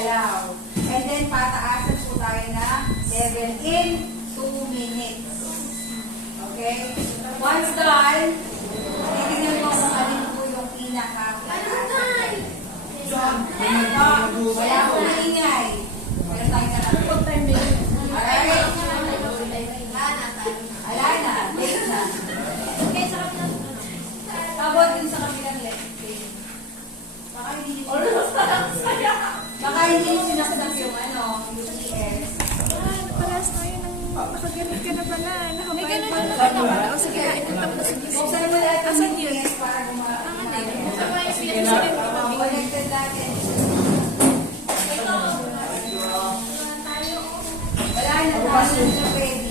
galaw. And then, pataasan po tayo na level in 2 minutes. Okay? Once done, titignan mo kung alin po yung pinaka-pataasan. Wala po maingay. Meron tayong kalapot. Alright? Alana, late na. Abot din sa kabilang left. Baka hindi mo sinaksak yung UTS. Palas tayo ng nakaganit ka na pala. Nakabayad pa na ka pala. O sige, ipunta mo sa GC. Buksan mo lahat ng Asan yun? UTS para gumawa. Sige na. Connected natin. Wala na tayo na pwede.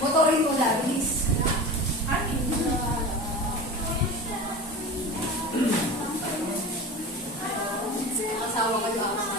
Motorin mo labis. Asawa ko yung ako sa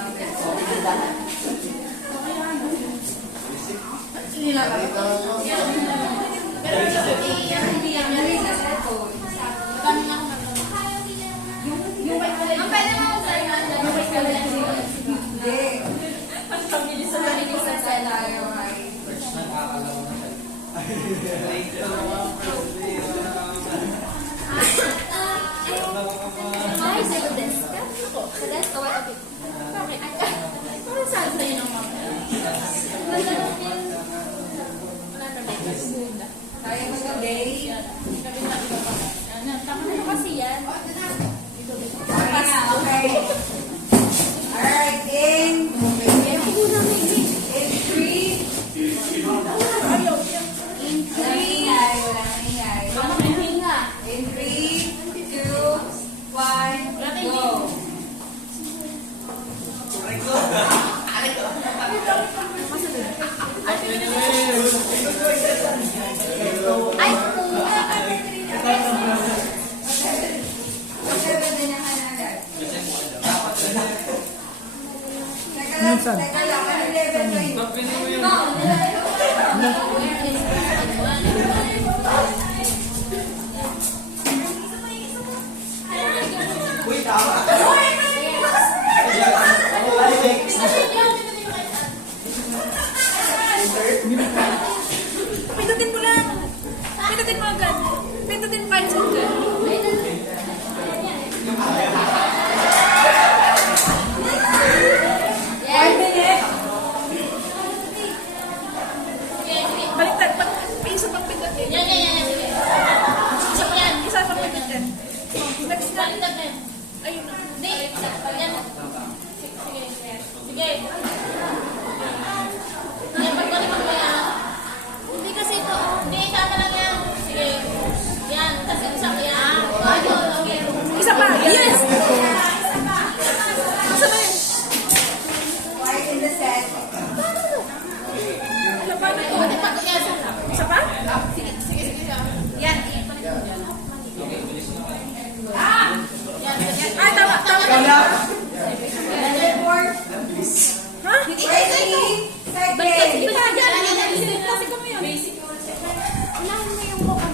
Alright, in 3, 2, 1, go! Minsan. Pindutin mo lang. Pindutin mo agad. Pindutin mo cancel agad. Baliktad. May isa pang pindutin. Isa pang pindutin. Next na. Ayun na. Sige. Hindi kasi ito. Hindi, tama lang yan. Sige. Yan. Kasi isa pa yan. Isa pa. Yes! Isa pa yan. Right in the set. Isa pa na to. Isa pa? Sige. Yan. Ay, tama. Ha? 20 seconds. Baliktad. Kasi kami yun. Wala na yung mukha.